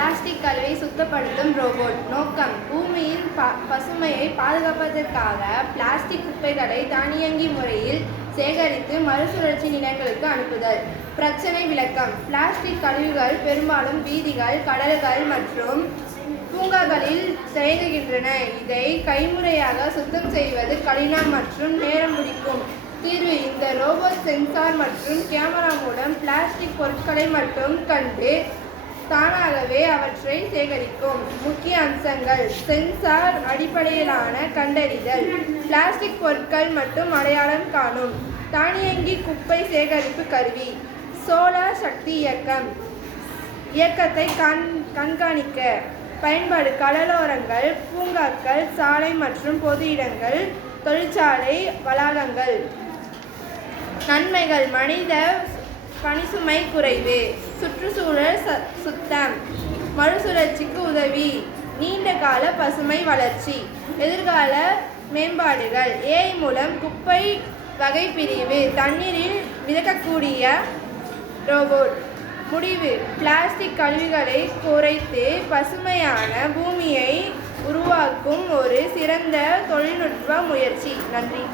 Plastic கழிவை சுத்தப்படுத்தும் robot நோக்கம் பூமியின் ப பசுமையை பாதுகாப்பதற்காக பிளாஸ்டிக் குப்பைகளை தானியங்கி முறையில் சேகரித்து மறுசுழற்சி நிலங்களுக்கு அனுப்புதல். பிரச்சனை விளக்கம். பிளாஸ்டிக் கழிவுகள் பெரும்பாலும் வீதிகள் கடல்கள் மற்றும் பூங்காக்களில் தேங்குகின்றன. இதை கைமுறையாக சுத்தம் செய்வது கடினம் மற்றும் நேரம் பிடிக்கும். தீர்வு இந்த ரோபோட் சென்சார் மற்றும் கேமரா மூலம் பிளாஸ்டிக் பொருட்களை மட்டும் கண்டு தானாகவே அவற்றை சேகரிக்கும் முக்கிய அம்சங்கள் சென்சார் அடிப்படையிலான கண்டறிதல் பிளாஸ்டிக் பொருட்கள் மட்டும் அடையாளம் காணும் தானியங்கி குப்பை சேகரிப்பு கருவி சோலார் சக்தி இயக்கம் இயக்கத்தை கண் கண்காணிக்க பயன்பாடு கடலோரங்கள் பூங்காக்கள் சாலை மற்றும் பொது இடங்கள் தொழிற்சாலை வளாகங்கள். நன்மைகள் மனித பணிசுமை குறைவு சுற்றுச்சூழல் உதவி நீண்ட கால பசுமை வளர்ச்சி எதிர்கால மேம்பாடுகள். ஏஐ மூலம் குப்பை வகை பிரிவு தண்ணீரில் மிதக்கக்கூடிய ரோபோட் முடிவு. பிளாஸ்டிக் கழிவுகளை குறைத்து பசுமையான பூமியை உருவாக்கும் ஒரு சிறந்த தொழில்நுட்ப முயற்சி. நன்றி.